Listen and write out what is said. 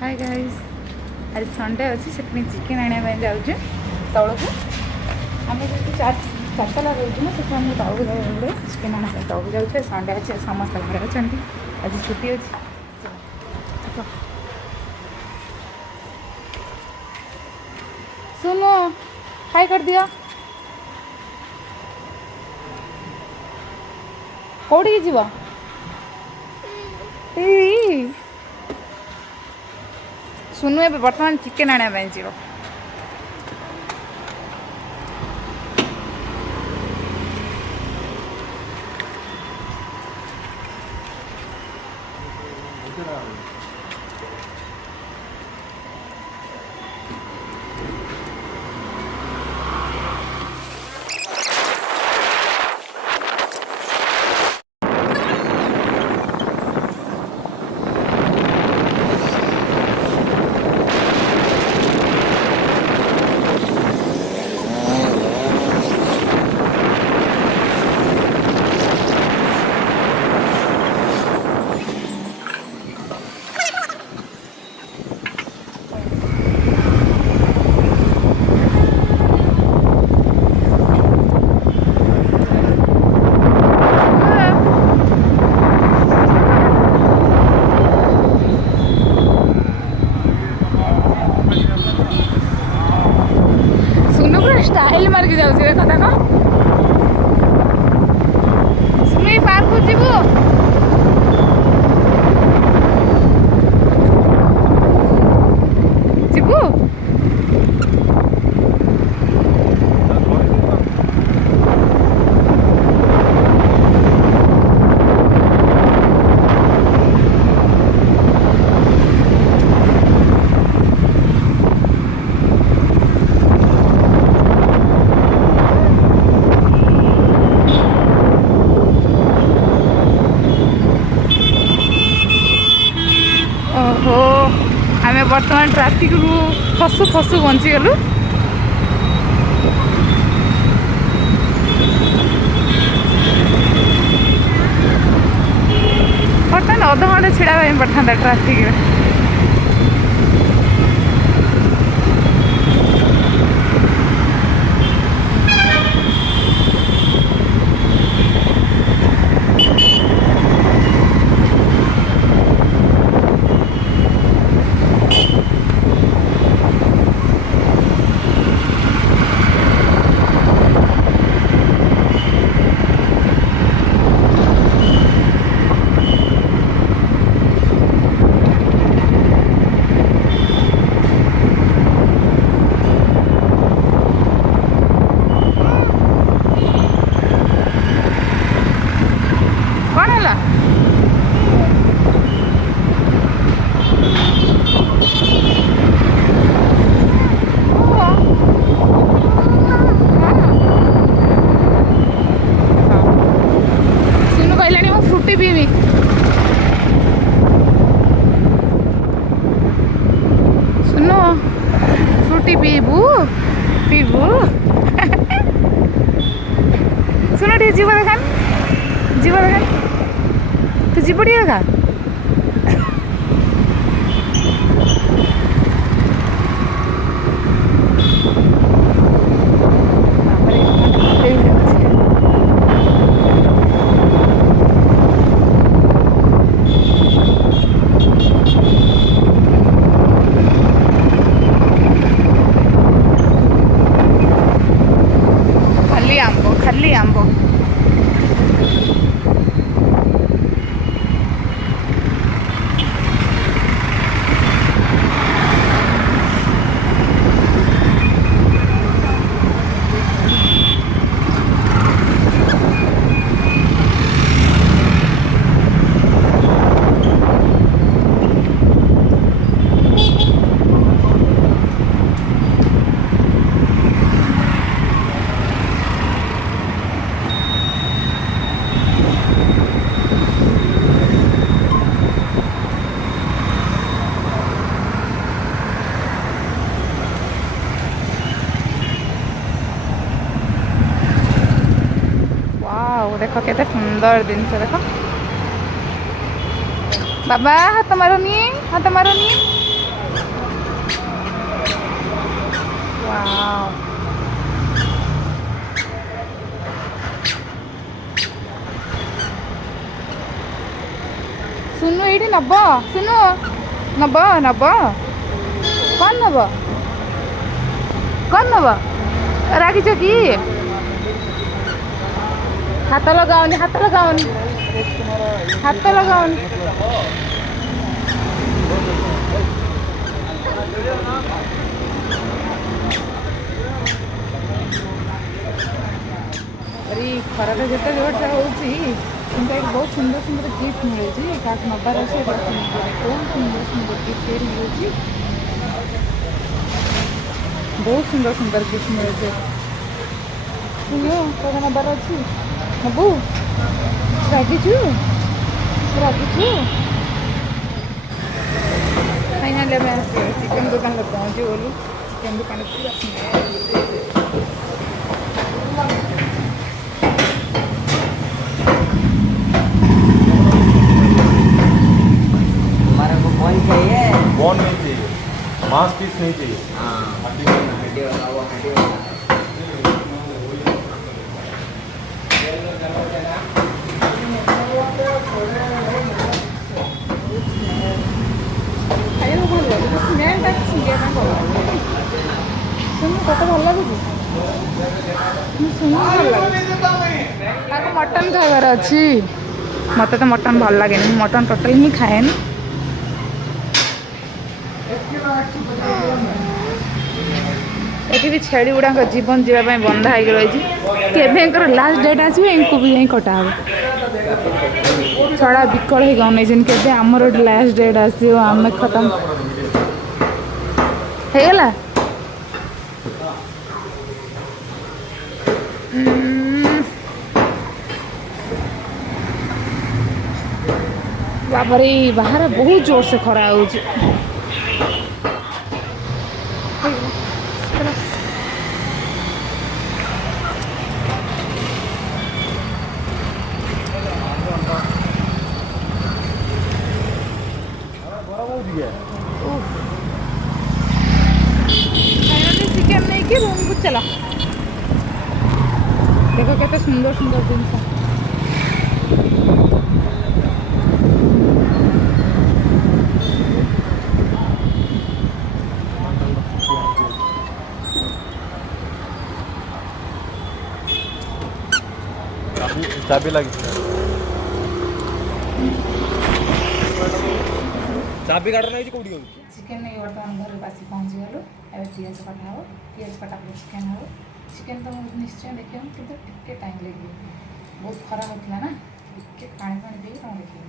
Hi guys, आज Sunday अच्छी से चिकेन आने जाऊँ तौल को आम जो चारतला रोचे ना से तौल को जाए चिकेन आना तौल को जाऊँ। संडे अच्छे समस्त घर अच्छा आज छुट्टी अच्छी। सुनो हाई कर दिया कौटी जीव सुनु ए बर्तमान चिकेन आने जीव स्टाइल मार्क जाऊँ देख देख सुनी पार्क जीवु जीवु आमे बर्तमान ट्राफिक रु फसु फसु बंची गलु। बर्तमान अध घंटे छिड़ा पड़ता ट्राफिक रे। फ्रूटी पीबू पीबू सुन टे जीव देखान तू जीव टे देखा खाली आंब देख के सुंदर जिनस देख बाबा हाथ मारनी वाओ सुनु ये नब सुनु नब नब कौन नब कौन नब रागिच कि हाथ लगाओनी हाथ लगाओनी हाथ लगाओनी अरे खरा जिते जोर से होती किंतु एक बहुत सुंदर सुंदर गिफ्ट मिले क्या नबार अच्छे बहुत सुंदर सुंदर गिफ्ट मिले बहुत सुंदर सुंदर गिफ्ट मिले क्या नबार अच्छी नबू रागिचु रागिचु फाइनाली आम चिकेन दुकान पहुँचे बोलू चिकेन दुकान बोन नहीं चाहिए, मांस पीस नहीं चाहिए। हड्डी वाला वो हड्डी वाला। खाइबा भल लगे स्मेलटा सुंघिया भल लगे सुन कत भल लगे सुन भल लगे मटन खाइबार अच्छी मत तो मटन भल लगे मटन टोटल ही खाएनी ये भी छेड़ी गुड़ाक जीवन जावाई बंधा हो रही केवेर लास्ट डेट आसो इनको भी जाई कटा छड़ा विकल हो गौन के आमर लास्ट डेट आसो आम खत्म होगला बाबरे बाहर बहुत जोर से खरा हो चिकेन नहीं कि रूम को चला देखो केते सुंदर सुंदर जिनस चाबी लगी चाबी काटना है कोड़ी चिकेन नहीं बर्तमान घर बासी पहुँची गलु ए पिज कटा हो पिज कटा चिकेन हो चिकेन तो मुझे निश्चय देखिए कि टिके टाइम लगे बहुत खराब होता ना टिके पानी पानी दे देखिए